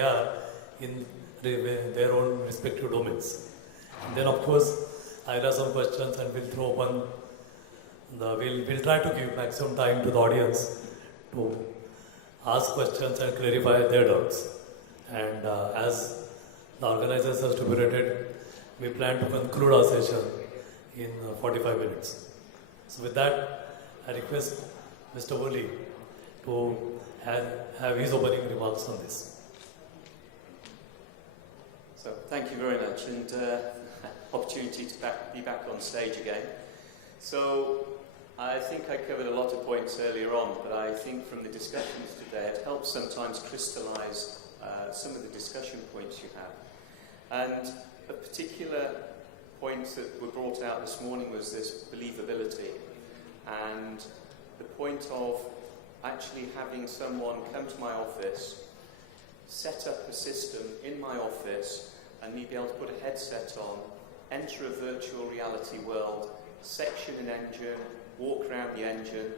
they are in their own respective domains. And then of course, I'll have some questions and we'll throw open we'll try to give maximum time to the audience to ask questions and clarify their doubts. And as the organizers have stipulated, we plan to conclude our session in 45 minutes. So with that, I request Mr. Woli to have his opening remarks on this. So thank you very much, and opportunity to be back on stage again. So I think I covered a lot of points earlier on, but I think from the discussions today it helps sometimes crystallize some of the discussion points you have. And a particular point that were brought out this morning was this believability, and the point of actually having someone come to my office, set up a system in my office, and me be able to put a headset on, enter a virtual reality world, section an engine, walk around the engine,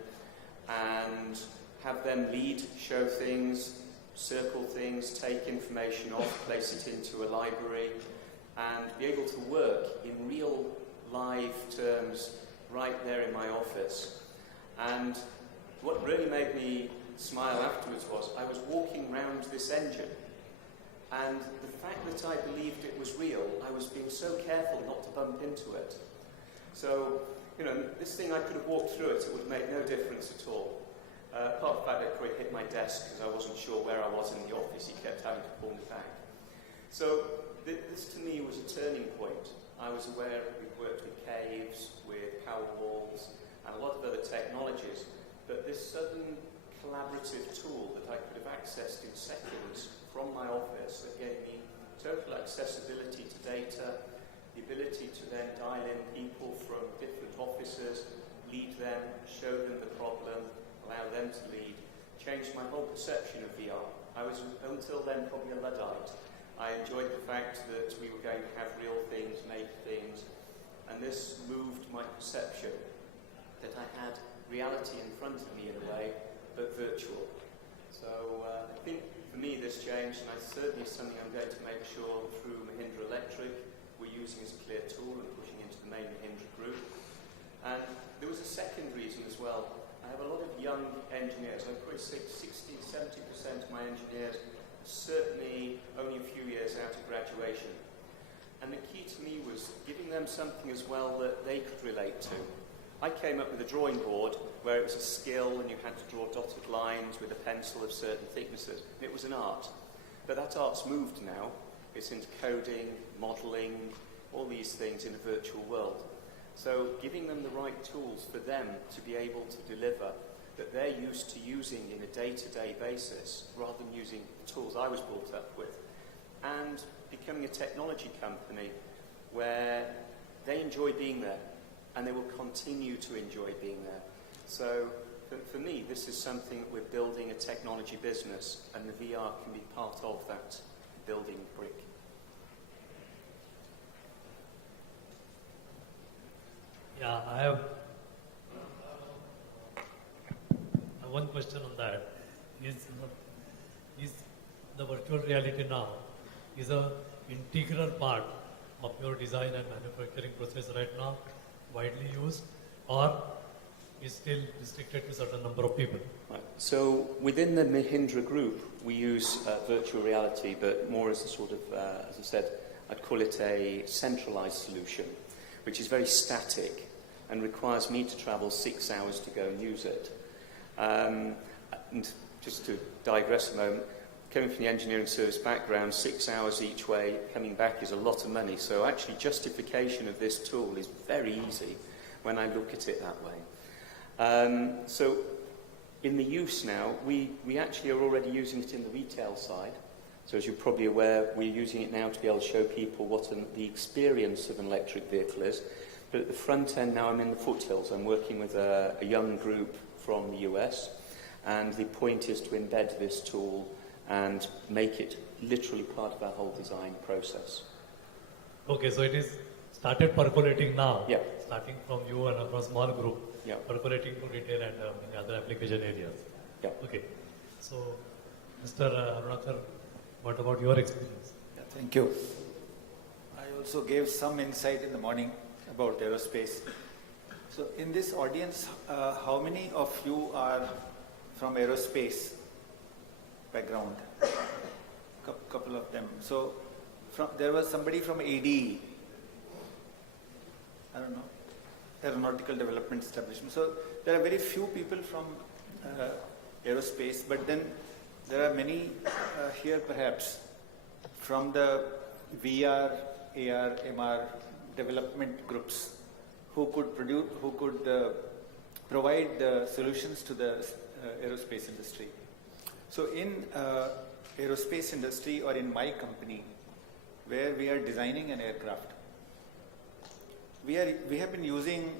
and have them lead, show things, circle things, take information off, place it into a library, and be able to work in real live terms right there in my office. And what really made me smile afterwards was I was walking around this engine, and the fact that I believed it was real, I was being so careful not to bump into it. So, you know, this thing, I could have walked through it, it would make no difference at all. Apart from the fact that it probably hit my desk because I wasn't sure where I was in the office, he kept having to pull me back. So this to me was a turning point. I was aware that we'd worked with caves, with power walls, and a lot of other technologies, but this sudden collaborative tool that I could have accessed in seconds from my office that gave me total accessibility to data, the ability to then dial in people from different offices, lead them, show them the problem, allow them to lead, changed my whole perception of VR. I was, until then, probably a Luddite. I enjoyed the fact that we were going to have real things, make things, and this moved my perception that I had reality in front of me in a way, but virtual. So I think for me this changed, and it's certainly something I'm going to make sure through Mahindra Electric we're using as a clear tool and pushing into the main Mahindra group. And there was a second reason as well. I have a lot of young engineers. I'd probably say 60-70% of my engineers are certainly only a few years out of graduation. And the key to me was giving them something as well that they could relate to. I came up with a drawing board where it was a skill and you had to draw dotted lines with a pencil of certain thicknesses. And it was an art. But that art's moved now. It's into coding, modelling, all these things in a virtual world. So giving them the right tools for them to be able to deliver that they're used to using in a day-to-day basis rather than using the tools I was brought up with. And becoming a technology company where they enjoy being there and they will continue to enjoy being there. So for me, this is something that we're building a technology business, and the VR can be part of that building brick. Yeah, I have one question on that. Is the virtual reality now is an integral part of your design and manufacturing process right now, widely used, or is still restricted to a certain number of people? Right. So within the Mahindra group, we use virtual reality, but more as a sort of, as I said, I'd call it a centralized solution, which is very static and requires me to travel 6 hours to go and use it. And just to digress a moment, coming from the engineering service background, 6 hours each way, coming back is a lot of money. So actually justification of this tool is very easy when I look at it that way. So in the use now, we actually are already using it in the retail side. So as you're probably aware, we're using it now to be able to show people what the experience of an electric vehicle is. But at the front end now, I'm in the foothills. I'm working with a young group from the US, and the point is to embed this tool and make it literally part of our whole design process. Okay, so it is started percolating now, yeah. Starting from you and from a small group, yeah. Percolating to retail and many other application areas. Yeah. Okay, so Mr. Arunachal, What about your experience? Yeah, thank you. I also gave some insight in the morning about aerospace. So in this audience, how many of you are from aerospace background? Couple of them. So there was somebody from ADE, I don't know, Aeronautical Development Establishment. So there are very few people from aerospace, but then there are many here perhaps from the VR, AR, MR development groups who could provide the solutions to the aerospace industry. So in aerospace industry or in my company, where we are designing an aircraft, we have been using